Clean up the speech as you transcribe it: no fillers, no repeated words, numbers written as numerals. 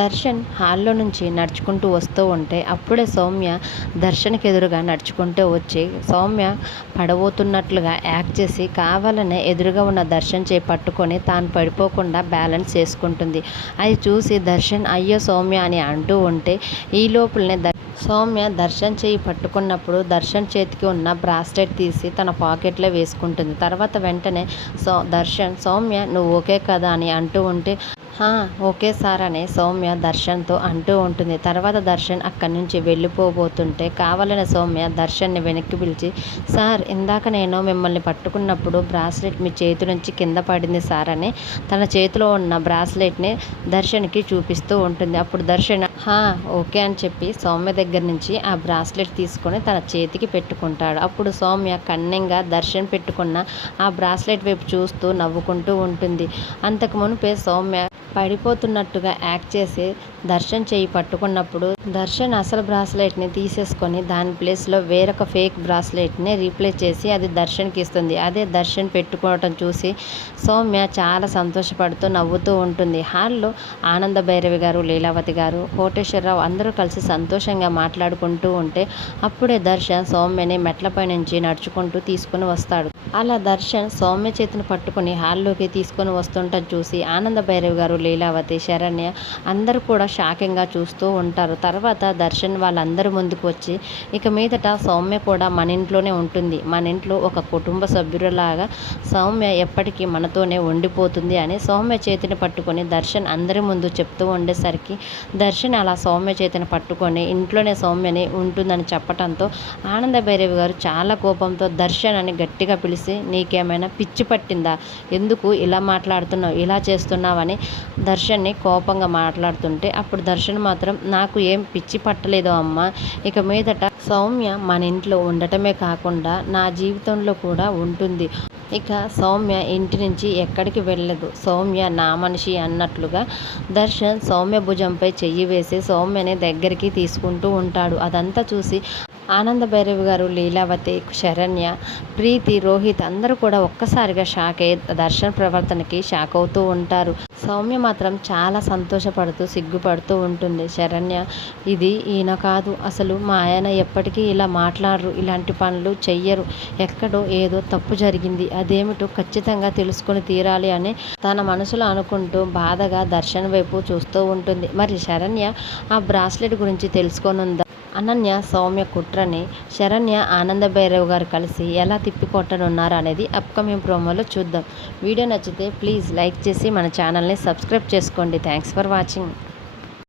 దర్శన్ హాల్లో నుంచి నడుచుకుంటూ వస్తూ ఉంటే అప్పుడే సౌమ్య దర్శన్కి ఎదురుగా నడుచుకుంటూ వచ్చి సౌమ్య పడబోతున్నట్లుగా యాక్ట్ చేసి కావాలనే ఎదురుగా ఉన్న దర్శన్ చేయి పట్టుకొని తాను పడిపోకుండా బ్యాలెన్స్ చేసుకుంటుంది. అది చూసి దర్శన్ అయ్యో సౌమ్య అని అంటూ ఉంటే ఈ లోపలనే సౌమ్య దర్శన్ చేయి పట్టుకున్నప్పుడు దర్శన్ చేతికి ఉన్న బ్రాస్లెట్ తీసి తన పాకెట్లో వేసుకుంటుంది. తర్వాత వెంటనే దర్శన్ సౌమ్య నువ్వు ఓకే కదా అని అంటూ ఉంటే ఓకే సార్ అని సౌమ్య దర్శన్తో అంటూ ఉంటుంది. తర్వాత దర్శన్ అక్కడి నుంచి వెళ్ళిపోబోతుంటే కావాలని సౌమ్య దర్శన్ని వెనక్కి పిలిచి సార్ ఇందాక నేను మిమ్మల్ని పట్టుకున్నప్పుడు బ్రాస్లెట్ మీ చేతి నుంచి కింద పడింది సార్ అని తన చేతిలో ఉన్న బ్రాస్లెట్ని దర్శన్కి చూపిస్తూ ఉంటుంది. అప్పుడు దర్శన్ ఓకే అని చెప్పి సౌమ్య దగ్గర నుంచి ఆ బ్రాస్లెట్ తీసుకొని తన చేతికి పెట్టుకుంటాడు. అప్పుడు సౌమ్య కన్నింగా దర్శన్ పెట్టుకున్న ఆ బ్రాస్లెట్ వైపు చూస్తూ నవ్వుకుంటూ ఉంటుంది. అంతకు మునిపే సౌమ్య పడిపోతున్నట్టుగా యాక్ట్ చేసి దర్శన్ చేయి పట్టుకున్నప్పుడు దర్శన్ అసలు బ్రాస్లెట్ని తీసేసుకొని దాని ప్లేస్లో వేరొక ఫేక్ బ్రాస్లెట్ని రీప్లేస్ చేసి అది దర్శన్కి ఇస్తుంది. అదే దర్శన్ పెట్టుకోవటం చూసి సౌమ్య చాలా సంతోషపడుతూ నవ్వుతూ ఉంటుంది. హాల్లో ఆనంద భైరవి గారు, లీలావతి గారు, కోటేశ్వరరావు అందరూ కలిసి సంతోషంగా మాట్లాడుకుంటూ ఉంటే అప్పుడే దర్శన్ సౌమ్యని మెట్లపై నుంచి నడుచుకుంటూ తీసుకుని వస్తాడు. అలా దర్శన్ సౌమ్య చేతిని పట్టుకుని హాల్లోకి తీసుకొని వస్తుంటం చూసి ఆనంద భైరవి గారు, లీలావతి, శరణ్య అందరూ కూడా షాకింగ్గా చూస్తూ ఉంటారు. తర్వాత దర్శన్ వాళ్ళందరూ ముందుకు వచ్చి ఇక మీదట సౌమ్య కూడా మన ఇంట్లోనే ఉంటుంది, మన ఇంట్లో ఒక కుటుంబ సభ్యులలాగా సౌమ్య ఎప్పటికీ మనతోనే ఉండిపోతుంది అని సౌమ్య చేతిని పట్టుకొని దర్శన్ అందరి ముందు చెప్తూ ఉండేసరికి దర్శన్ అలా సౌమ్య చేతిని పట్టుకొని ఇంట్లోనే సౌమ్యని ఉంటుందని చెప్పడంతో ఆనంద భైరవి గారు చాలా కోపంతో దర్శన్ అని గట్టిగా పిలిచి నీకేమైనా పిచ్చి పట్టిందా, ఎందుకు ఇలా మాట్లాడుతున్నావు, ఇలా చేస్తున్నావని దర్శన్ని కోపంగా మాట్లాడుతుంటే అప్పుడు దర్శన్ మాత్రం నాకు ఏం పిచ్చి పట్టలేదు అమ్మ, ఇక మీదట సౌమ్య మన ఇంట్లో ఉండటమే కాకుండా నా జీవితంలో కూడా ఉంటుంది, ఇక సౌమ్య ఇంటి నుంచి ఎక్కడికి వెళ్ళదు, సౌమ్య నా మనిషి అన్నట్లుగా దర్శన్ సౌమ్య భుజంపై చెయ్యి వేసి సౌమ్యని దగ్గరికి తీసుకుంటూ ఉంటాడు. అదంతా చూసి ఆనంద భైరవి గారు, లీలావతి, శరణ్య, ప్రీతి, రోహిత్ అందరూ కూడా ఒక్కసారిగా షాక్ అయ్యి దర్శన్ ప్రవర్తనకి షాక్ అవుతూ ఉంటారు. సౌమ్య మాత్రం చాలా సంతోషపడుతూ సిగ్గుపడుతూ ఉంటుంది. శరణ్య ఇది ఈయన కాదు, అసలు మా ఆయన ఎప్పటికీ ఇలా మాట్లాడరు, ఇలాంటి పనులు చెయ్యరు, ఎక్కడో ఏదో తప్పు జరిగింది, అదేమిటో ఖచ్చితంగా తెలుసుకొని తీరాలి అని తన మనసులో అనుకుంటూ బాధగా దర్శన్ వైపు చూస్తూ ఉంటుంది. మరి శరణ్య ఆ బ్రాస్లెట్ గురించి తెలుసుకోనుందా? అనన్య సౌమ్య కుట్రని శరణ్య ఆనంద భైరవ్ గారు కలిసి ఎలా తిప్పికొట్టనున్నారు అనేది అప్కమింగ్ ప్రోమోలో చూద్దాం. వీడియో నచ్చితే ప్లీజ్ లైక్ చేసి మన ఛానల్ని సబ్స్క్రైబ్ చేసుకోండి. Thanks for watching.